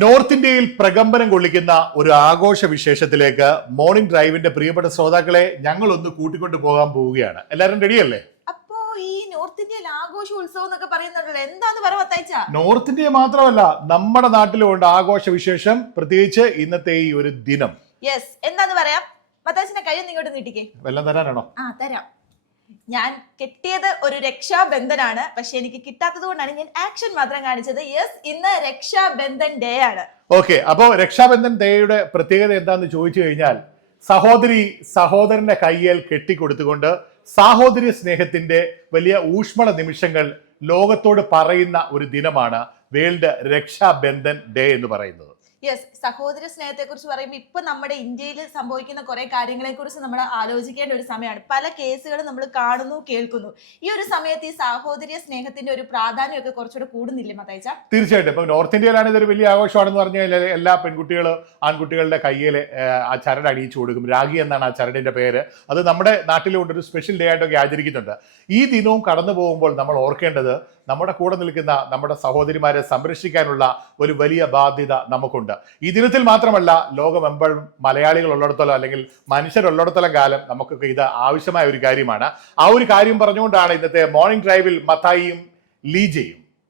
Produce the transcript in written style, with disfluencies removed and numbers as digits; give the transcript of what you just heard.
North ഇന്ത്യയിൽ പ്രകമ്പനം കൊള്ളിക്കുന്ന ഒരു ആഘോഷ വിശേഷത്തിലേക്ക് മോർണിംഗ് ഡ്രൈവിന്റെ പ്രിയപ്പെട്ട ശ്രോതാക്കളെ ഞങ്ങൾ ഒന്ന് കൂട്ടിക്കൊണ്ടു പോകാൻ പോവുകയാണ്. എല്ലാവരും റെഡിയല്ലേ? അപ്പോ ഈ നോർത്ത് ഇന്ത്യയിൽ ആഘോഷ ഉത്സവം എന്നൊക്കെ പറയുന്നുണ്ടല്ലോ, എന്താന്ന് പറയാ? നോർത്ത് ഇന്ത്യ മാത്രമല്ല, നമ്മുടെ നാട്ടിലും ഉണ്ട് ആഘോഷ വിശേഷം, പ്രത്യേകിച്ച് ഇന്നത്തെ ഈ ഒരു ദിനം. യെസ്, എന്താന്ന് പറയാം. മത്തായിച്ചിന്റെ കൈ ഇങ്ങോട്ട് നീട്ടിക്കേ. വെള്ളം തരാനാണോ? തരാം. ഞാൻ കെട്ടിയത് ഒരു രക്ഷാബന്ധനാണ്, പക്ഷെ എനിക്ക് കിട്ടാത്തത് കൊണ്ടാണ് ഞാൻ ആക്ഷൻ മാത്രം കാണിച്ചത്. യെസ്, ഇന്ന് രക്ഷാബന്ധൻ ഡേ ആണ്. ഓക്കെ, അപ്പോ രക്ഷാബന്ധൻ ഡേയുടെ പ്രത്യേകത എന്താന്ന് ചോദിച്ചു കഴിഞ്ഞാൽ, സഹോദരി സഹോദരന്റെ കയ്യിൽ കെട്ടിക്കൊടുത്തുകൊണ്ട് സാഹോദര്യ സ്നേഹത്തിന്റെ വലിയ ഊഷ്മള നിമിഷങ്ങൾ ലോകത്തോട് പറയുന്ന ഒരു ദിനമാണ് വേൾഡ് രക്ഷാബന്ധൻ ഡേ എന്ന് പറയുന്നത്. യെസ്, സഹോദര സ്നേഹത്തെ കുറിച്ച് പറയുമ്പോൾ ഇപ്പൊ നമ്മുടെ ഇന്ത്യയിൽ സംഭവിക്കുന്ന കുറെ കാര്യങ്ങളെ കുറിച്ച് നമ്മൾ ആലോചിക്കേണ്ട ഒരു സമയമാണ്. പല കേസുകളും നമ്മൾ കാണുന്നു, കേൾക്കുന്നു. ഈ ഒരു സമയത്ത് ഈ സാഹോദര്യ സ്നേഹത്തിന്റെ ഒരു പ്രാധാന്യമൊക്കെ കുറച്ചുകൂടെ കൂടുന്നില്ലേ മത്തായിച്ച? തീർച്ചയായിട്ടും. ഇപ്പൊ നോർത്ത് ഇന്ത്യയിലാണ് ഇതൊരു വലിയ ആഘോഷമാണെന്ന് പറഞ്ഞു കഴിഞ്ഞാൽ എല്ലാ പെൺകുട്ടികളും ആൺകുട്ടികളുടെ കയ്യിൽ ആ ചരട് അണിയിച്ചു കൊടുക്കും. രാഖി എന്നാണ് ആ ചരടിന്റെ പേര്. അത് നമ്മുടെ നാട്ടിലുണ്ട്, ഒരു സ്പെഷ്യൽ ഡേ ആയിട്ടൊക്കെ ആചരിക്കുന്നുണ്ട്. ഈ ദിനവും കടന്നു പോകുമ്പോൾ നമ്മൾ ഓർക്കേണ്ടത്, നമ്മുടെ കൂടെ നിൽക്കുന്ന നമ്മുടെ സഹോദരിമാരെ സംരക്ഷിക്കാനുള്ള ഒരു വലിയ ബാധ്യത നമുക്കുണ്ട്. ഈ ദിനത്തിൽ മാത്രമല്ല, ലോകമെമ്പാടും മലയാളികൾ ഉള്ളിടത്തോളം അല്ലെങ്കിൽ മനുഷ്യരുള്ളിടത്തോളം കാലം നമുക്കൊക്കെ ഇത് ആവശ്യമായ ഒരു കാര്യമാണ്. ആ ഒരു കാര്യം പറഞ്ഞുകൊണ്ടാണ് ഇന്നത്തെ മോർണിംഗ് ഡ്രൈവിൽ മത്തായിയും ലീജയും